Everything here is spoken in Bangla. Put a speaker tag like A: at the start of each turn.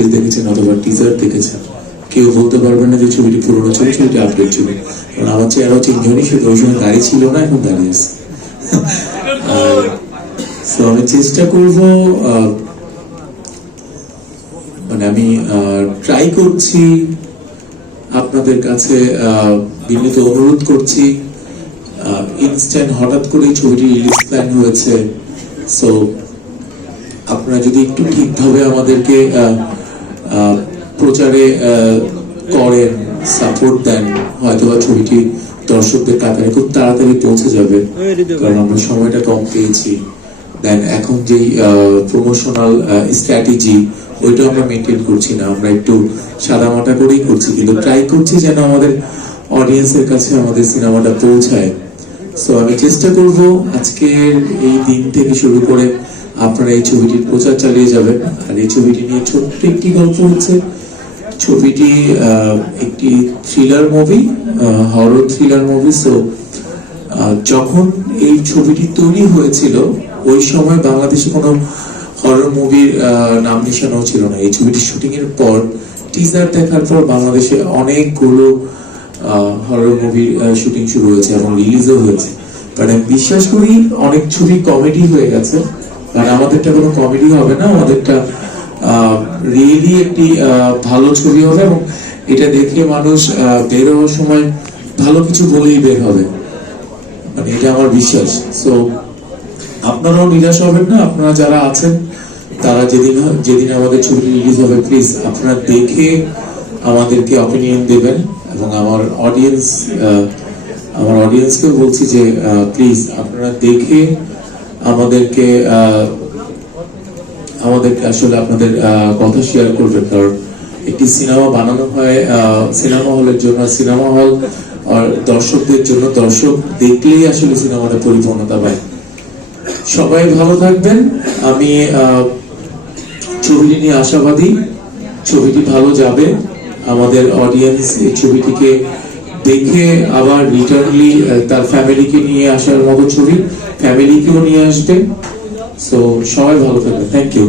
A: ফুটেজ দেখেছেন অথবা টিজার দেখেছেন। কেউ বলতে পারবে না যে ছবিটি পুরোনো ছবি, ছবিটি আপডেট ছবি। কারণ আমার চেহারাও চেঞ্জ হয়নি শুধু ওই সময় গাড়ি ছিল না, এখন দাঁড়িয়ে আছে। আমি চেষ্টা করব মানে আমি ট্রাই করছি, আপনাদের কাছে বিনীত অনুরোধ করছি। ইনস্ট্যান্ট হঠাৎ করে ছবিটি রিলিজ প্ল্যান হয়েছে। সো আপনারা যদি একটু ঠিকভাবে আমাদেরকে প্রচারে করেন সাপোর্ট দেন, হয়তোবা ছবিটি দর্শকদের কাতারে খুব তাড়াতাড়ি পৌঁছে যাবে, কারণ আমরা সময়টা কম পেয়েছি। দেন এখন যেই প্রমোশনাল স্ট্র্যাটেজি ওইটা আমরা মেনটেন করছি না। আমরা একটু সাদামাটা করেই করছি, কিন্তু ট্রাই করছি যেন আমাদের অডিয়েন্সের কাছে আমাদের সিনেমাটা পৌঁছায়। সো আমি চেষ্টা করব আজকের এই দিন থেকে শুরু করে আপনারা এই ছবিটির প্রচার চালিয়ে যাবেন। আর এই ছবিটি নিয়ে ছোট্ট একটি গল্প হচ্ছে। ছবিটি একটি thriller movie horror thriller movie so যখন এই ছবিটি তৈরি হয়েছিল, ওই সময় বাংলাদেশে কোনো হরর মুভির নাম নিশানাও ছিল না। এই ছবিটি শুটিং এর পর টিজার দেখার পর বাংলাদেশে অনেকগুলো হরর মুভির শুটিং শুরু হয়েছে এবং রিলিজও হয়েছে। বাট আমি বিশ্বাস করি, অনেক ছবি কমেডি হয়ে গেছে। আমাদেরটা কোনো কমেডি হবে না, আমাদেরটা রিয়েলি একটি ভালো ছবি হবে এবং এটা দেখে মানুষ বের হওয়ার সময় ভালো কিছু বলেই বের হবে। মানে এটা আমার বিশ্বাস। সো আপনারাও নিরাশ হবেন না, আপনারা যারা আছেন, তারা যেদিন যেদিন আমাদের ছবি রিলিজ হবে প্লিজ আপনারা দেখে আমাদেরকে অপিনিয়ন দেবেন এবং আমার অডিয়েন্স আমার অডিয়েন্সকে বলছি যে প্লিজ আপনারা দেখে আমাদেরকে আমাদেরকে আসলে আপনাদের কথা শেয়ার করবেন। কারণ একটি সিনেমা বানানো হয় সিনেমা হলের জন্য সিনেমা হল, আর দর্শকদের জন্য, দর্শক দেখলেই আসলে সিনেমাটা পরিপূর্ণতা পায়। সবাই ভালো থাকবেন। আমি ছবিটি নিয়ে আশাবাদী। ছবিটি ভালো যাবে। আমাদের অডিয়েন্স এই ছবিটিকে দেখে আবার রিটার্নলি তার ফ্যামিলিকে নিয়ে আসার মতো ছবি ফ্যামিলিকেও নিয়ে আসবে। সো সবাই ভালো থাকবে। Thank you